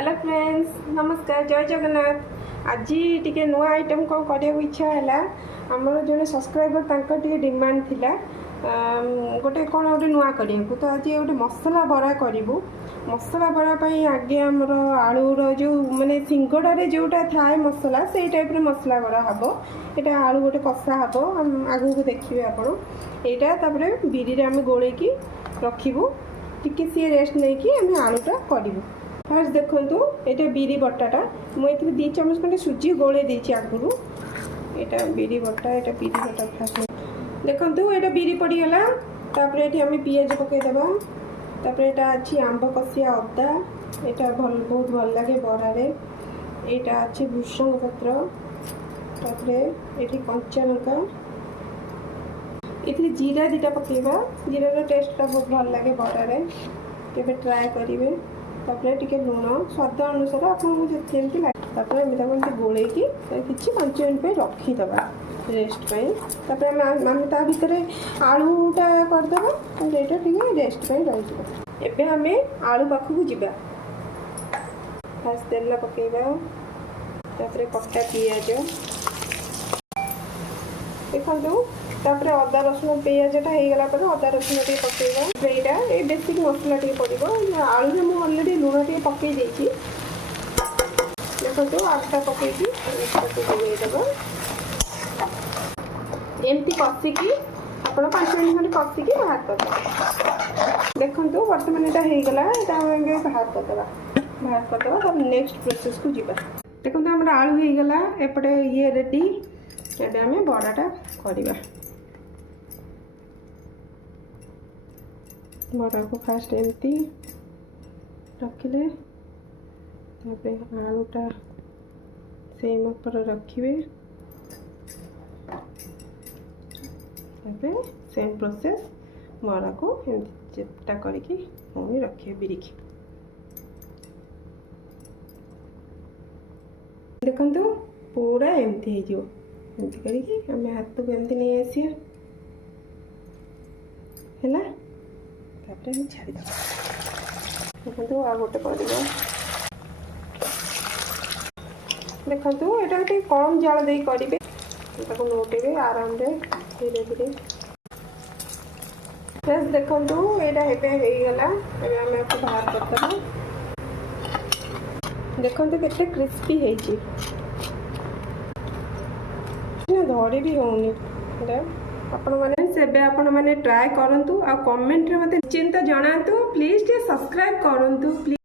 Hello friends नमस्कार जय जगन्नाथ। आज टी नुआ आइटम कौन करने इच्छा है आमर जो सब्सक्राइबर टी डिमांड थिला गोटे कौन गोटे नुआ करने तो आज गोटे मसला बरा करूँ। मसला बरा आगे आमर आलूर जो माने सिंगड़े जोटा थाए मसला से टाइप मसला बरा हम यहाँ आलू गोटे कषा हम आगू को देखिए आपण यहाँ बिरी आम गोले रखू टी सी रेस्ट नहीं कि आलूटा करूँ। फास्ट देखु ये बिरी बटाटा मुझे 2 चम्मच खंडे सुजी गोले देती आगुरी यहाँ बिरी बटा यहाँ बिरी बटा फास्ट देखु ये बिरी पड़गला ये आम पिज पकईदे यहाँ अच्छी आंब कषिया अदा यहाँ बहुत भल लगे बरारे यहाँ अच्छी भूषंग पत्र ये कंचा लंका ये जीरा 2टा पकेबा जीरार टेस्टा बहुत भल लगे बरारे केबे ट्राए करेंगे। तापर टिके लुण स्वाद अनुसार आपको जमी लगे गोले कि 5 मिनट पे रखीदे रेस्ट तापर आम ता भर आलूटा करदे यहाँ टे रेस्ट पे रही आम आलू पाखक जा फास्ट तेल पकेबा तापर कटा पिज देखो तापर अदा रसुण पेजटा होगला अदा रसुण टे पकेबा यहाँ ये बेसिक मसला टे पड़ो आलू में अलरेडी लुण टे पकई देखो आलूटा पकईकी गोलेदे एमती कषिकी आप 5 मिनट खंडे कषिकी बाहर करदे देखो बर्तमान यहाँ होगला यहाँ बाहर करदे तब नेक्स्ट प्रोसेस को जीवा देखो आम आलू होगला एपटे ये रेडी एबे आम बड़ाटा करवा बड़ा को फास्ट एमती रखिले आलूटा सेम ऊपर रखिए सेम प्रोसेस बड़ा को एमती चेपटा करके पुणी रखिए बिरी की देखु पूरा एमती हो एमती करके आम हाथ को एमती नहीं आसिया है छाड़ी देखो आ गोटे कर देखो यहाँ टे कम जाल दे करेंगे नोटे आराम से धीरे धीरे फ्रेंड्स देखो यहाँ होगला आम आपको बाहर करदे देखो केते क्रिस्पी धरी भी होनी आपण मैंने ट्राए करूँ आ कमेंट रे मते चिंता जनातु प्लीज सब्सक्राइब करूँ प्लीज।